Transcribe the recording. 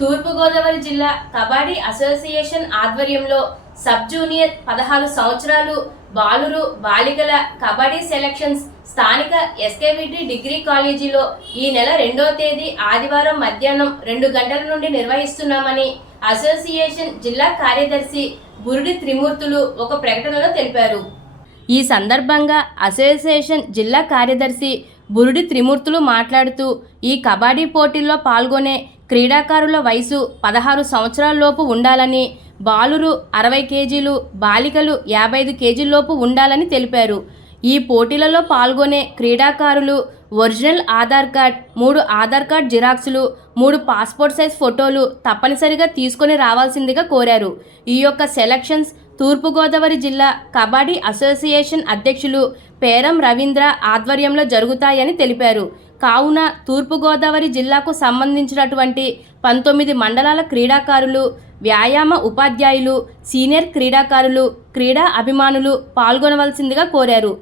తూర్పుగోదావరి జిల్లా కబడ్డీ అసోసియేషన్ ఆధ్వర్యంలో sub junior 16 సంవత్సరాలు బాలురు బాలికల కబడ్డీ సెలక్షన్స్ స్థానిక ఎస్కేవిటి డిగ్రీ కాలేజీలో ఈ నెల 2వ తేదీ ఆదివారం మధ్యాహ్నం 2 గంటల నుండి నిర్వహిస్తున్నామని అసోసియేషన్ జిల్లా కార్యదర్శి బురుడి త్రిమూర్తులు ఒక ప్రకటనలో తెలిపారు. ఈ సందర్భంగా అసోసియేషన్ జిల్లా కార్యదర్శి బురుడి త్రిమూర్తులు మాట్లాడుతూ ఈ కబడ్డీ పోటీల్లో పాల్గొనే క్రీడాకారుల వయసు 16 సంవత్సరాలలోపు ఉండాలని, బాలురు 60 కేజీలు, బాలికలు 55 కేజీల్లోపు ఉండాలని తెలిపారు. ఈ పోటీలలో పాల్గొనే క్రీడాకారులు original Aadhaar card, 3 Aadhaar card జిరాక్సులు, 3 పాస్పోర్ట్ సైజ్ ఫోటోలు తప్పనిసరిగా తీసుకొని రావాల్సిందిగా కోరారు. ఈ యొక్క సెలక్షన్స్ తూర్పుగోదావరి జిల్లా కబడ్డీ అసోసియేషన్ అధ్యక్షులు పేరం రవీంద్ర ఆధ్వర్యంలో జరుగుతాయని తెలిపారు. కావున తూర్పుగోదావరి జిల్లాకు సంబంధించినటువంటి 19 మండలాల క్రీడాకారులు, వ్యాయామ ఉపాధ్యాయులు, సీనియర్ క్రీడాకారులు, క్రీడా అభిమానులు పాల్గొనవలసిందిగా కోరారు.